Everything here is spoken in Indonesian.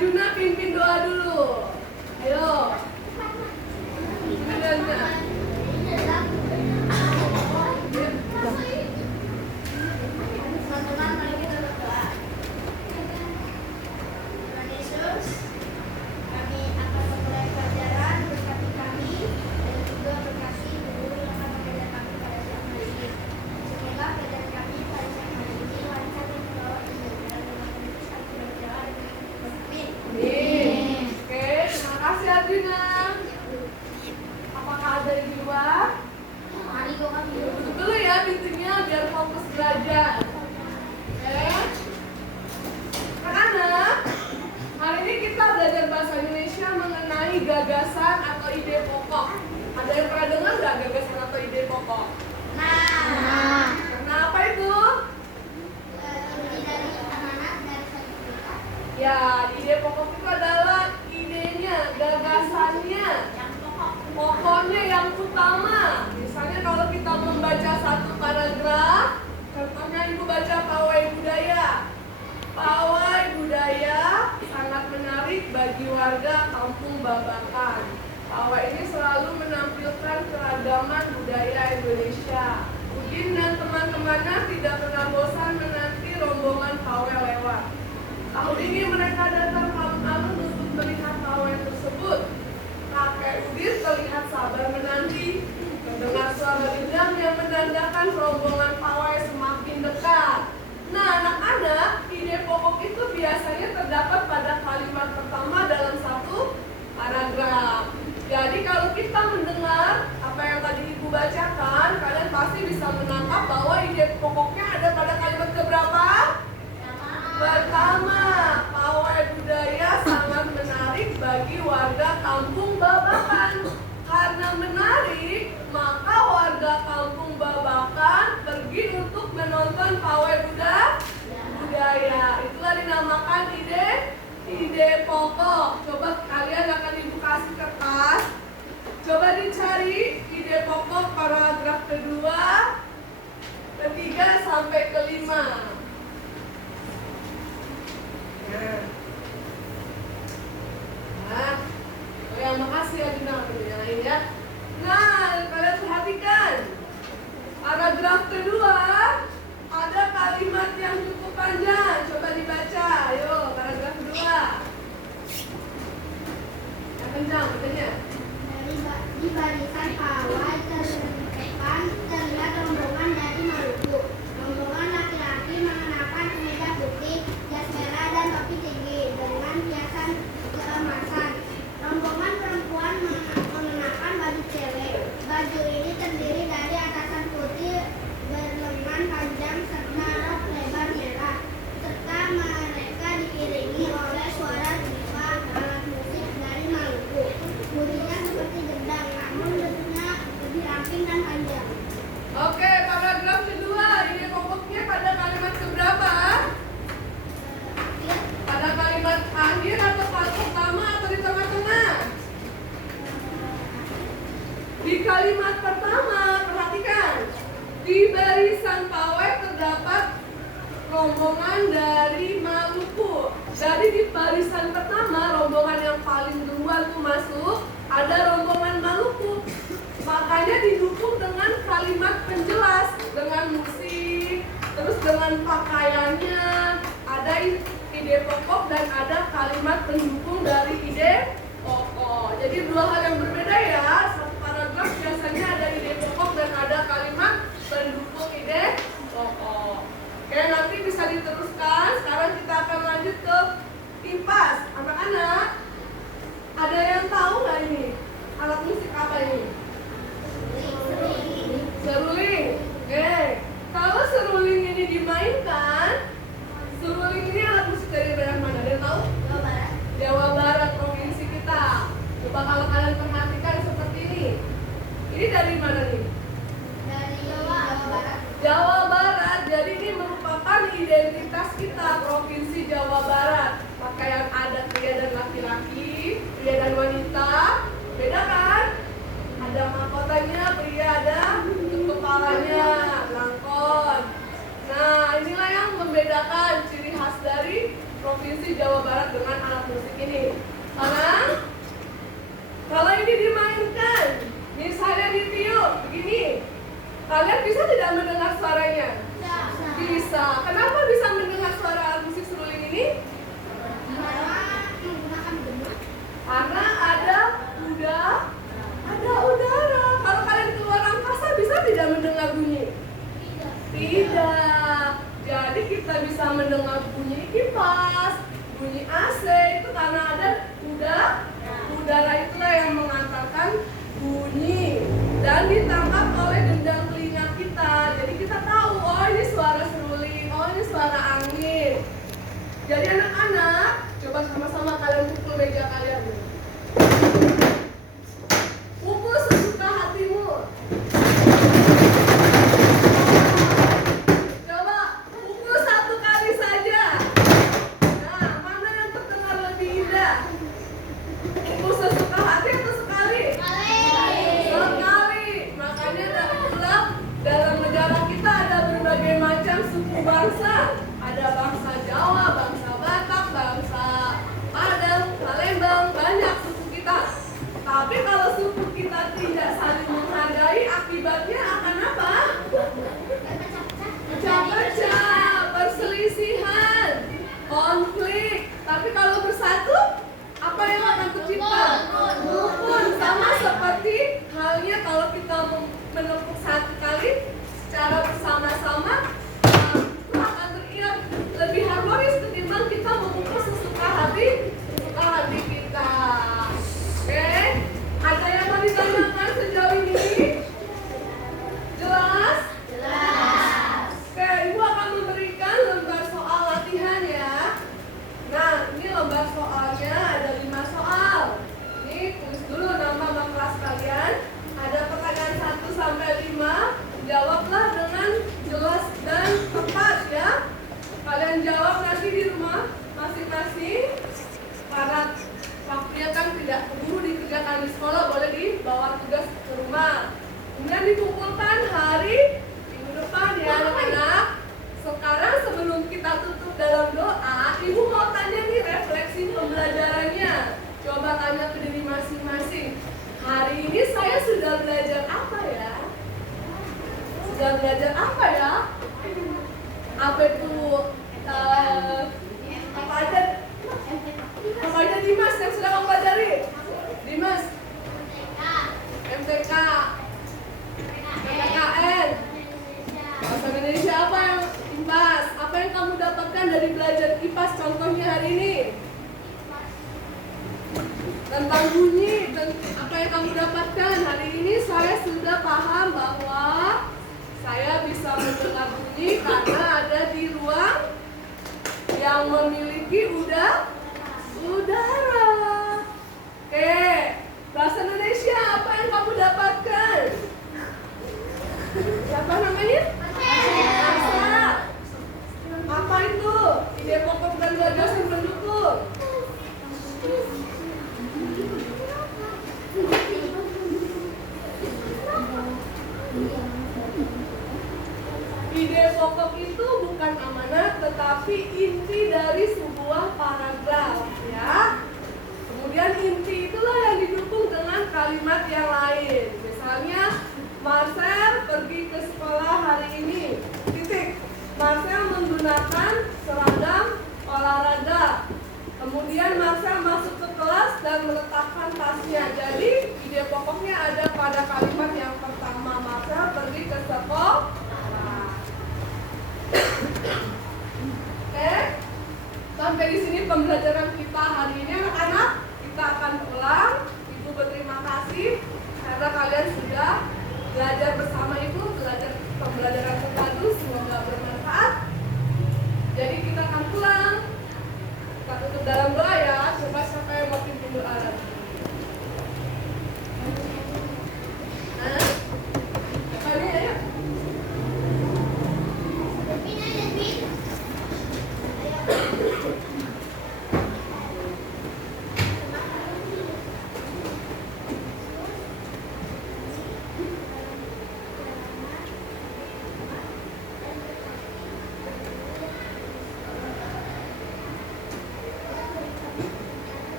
Arjuna pimpin doa dulu. Ayo. Adanya. Teman-teman, mari kita berdoa. Tuhan Yesus, kami akan memulai pelajaran, berkati kami dan juga berkasih guru yang akan mengajar kami pada siang hari ini. Semoga pelajaran kami pada siang hari ini lancar dan membawa Injil dalam nama Yesus kami berdoa dan amin. Amin. Oke, terima kasih Arjuna. Apakah ada di luar? Mari doa kami. Tutup dulu ya pintunya biar fokus belajar. Oke. Anak-anak, hari ini kita belajar bahasa Indonesia mengenai gagasan atau ide pokok. Ada yang pernah dengar nggak gagasan atau ide pokok? Nah, Kenapa itu? ini dari anak-anak dari satu kita Ya, ide pokok itu adalah idenya, gagasannya, yang pokok. pokoknya yang utama. Misalnya kalau kita membaca satu paragraf, contohnya ibu baca pawai budaya. Pawai budaya sangat menarik bagi warga kampung Babakan. Pawai ini selalu menampilkan keragaman budaya Indonesia. Udin dan teman-temannya tidak pernah bosan menanti rombongan pawai lewat. Tahun ini mereka datang ke alun-alun untuk melihat pawai tersebut. Kakek Udin terlihat sabar menanti, mendengar suara gendang yang menandakan rombongan pawai semakin dekat. Nah, anak-anak, ide pokok itu biasanya terdapat pada kalimat pertama dalam satu paragraf. Jadi kalau kita mendengar apa yang tadi ibu bacakan, kalian pasti bisa menangkap bahwa ide pokoknya ada pada kalimat keberapa? Pertama, pawai budaya sangat menarik bagi warga kampung Babakan. Karena menarik, maka warga kampung Babakan pergi untuk menonton pawai budaya. Itulah dinamakan ide pokok. Coba kalian akan ibu kasih kertas. Coba dicari ide pokok paragraf kedua, ketiga sampai kelima. Nah, oh ya makasih ya Dina, nyalain ya. Nah, kalian perhatikan paragraf kedua ada kalimat yang cukup panjang. Coba dibaca, ayo paragraf kedua. Yang kencang, bacanya. Di barisan pawai terlihat rombongan dari Maluku. Rombongan laki-laki mengenakan kemeja putih, jas merah dan topi tinggi dengan hiasan keemasan. Rombongan perempuan mengenakan baju cewek. Baju ini terdiri dari atasan putih berlengan panjang serta rok lebar merah. Serta mereka diiringi oleh suara tiba alat musik dari Maluku. Bunyinya seperti gendang, namun bentuknya lebih ramping dan panjang. Oke, paragraf kedua, ide pokoknya pada kalimat keberapa? Pada kalimat akhir atau pertama atau di tengah-tengah? Di kalimat pertama, perhatikan. Di barisan pawai terdapat rombongan dari Maluku. Jadi di barisan pertama, rombongan yang paling duluan tuh masuk, ada rombongan Maluku. Makanya didukung dengan kalimat penjelas, dengan musik, terus dengan pakaiannya, ada ide pokok dan ada kalimat pendukung dari ide pokok. Jadi dua hal yang berbeda ya. Satu paragraf biasanya ada ide pokok dan ada kalimat pendukung ide pokok. Oke, nanti bisa diteruskan. Sekarang kita akan lanjut ke timpas. Anak-anak, ada yang tahu nggak ini? Alat musik apa ini? Seruling. Oke. Kalau seruling ini dimainkan, seruling ini alat musik dari daerah mana? Ada yang tahu? Jawa Barat. Jawa Barat, provinsi kita. Coba kalau kalian perhatikan seperti ini. Ini dari mana nih? Dari Jawa Barat. Jawa Barat. Jadi ini merupakan identitas kita, provinsi Jawa Barat. Pakaian adat pria dan laki-laki, pria dan wanita. Beda kan? Ada mahkotanya, pria ada untuk kepalanya, langkon. Nah, inilah yang membedakan ciri khas dari provinsi Jawa Barat dengan alat musik AC itu karena ada udara itulah yang mengantarkan bunyi dan ditangkap oleh gendang telinga kita. Jadi kita tahu, oh ini suara seruling, oh ini suara angin. Jadi anak-anak, coba sama-sama kalian pukul meja kalian. Pukul sesuka hatimu. Coba pukul 1 kali saja. Nah, mana yang terdengar lebih indah? Pukul sesuka hati atau sekali? Sekali. Makanya dalam negara kita ada berbagai macam suku bangsa. Ada bangsa Jawa, bangsa Batak, bangsa Padang, Palembang, banyak suku kita. Tapi kalau suku kita tidak saling menghargai, akibatnya akan apa? Pecah-pecah, perselisihan, konflik. Tapi kalau bersatu, apa yang akan tercipta? Rukun. Sama seperti halnya kalau kita menepuk 1 kali secara bersama-sama, itu akan teriak lebih harmonis ketimbang kita memukul sesuka hati kita. Oke? Ada yang mau ditanyakan sejauh ini? Jelas? Oke, Ibu akan memberikan lembar soal latihan ya. Nah, ini lembar soalnya ada 5 soal. Ini tulis dulu nama kelas kalian. Ada pertanyaan 1 sampai 5. Jawablah dengan jelas dan tepat ya. Kalian jawab nanti di rumah masing-masing. Karena waktunya kan tidak keburu dikerjakan di sekolah, boleh dibawa tugas ke rumah. Kemudian dikumpulkan hari minggu depan ya anak-anak. Sekarang sebelum kita tutup dalam doa, Ibu mau tanya nih refleksi pembelajarannya. Coba tanya ke diri masing-masing. Hari ini saya sudah belajar apa ya? Sudah belajar apa ya? Apa itu? Apa aja Dimas yang sudah kamu pelajari? Dimas? MTK, PKKN, Bahasa Indonesia apa yang IPAS? Apa yang kamu dapatkan dari belajar IPAS contohnya hari ini? Tentang bunyi, apa yang kamu dapatkan? Hari ini saya sudah paham bahwa saya bisa mendengar bunyi karena ada di ruang yang memiliki udara. Oke, bahasa Indonesia apa yang kamu dapatkan? Siapa namanya? Asa. Apa itu? Ide pokok dan gagas yang mendukung. Ide pokok itu bukan amanat tetapi inti dari sebuah paragraf ya. Kemudian inti itulah yang didukung dengan kalimat yang lain. Misalnya Marcel pergi ke sekolah hari ini. Titik. Marcel menggunakan seragam olahraga. Kemudian Marcel masuk ke kelas dan meletakkan tasnya. Jadi ide pokoknya ada pada kalimat yang pertama, Marcel pergi ke sekolah. Oke, sampai di sini pembelajaran kita hari ini.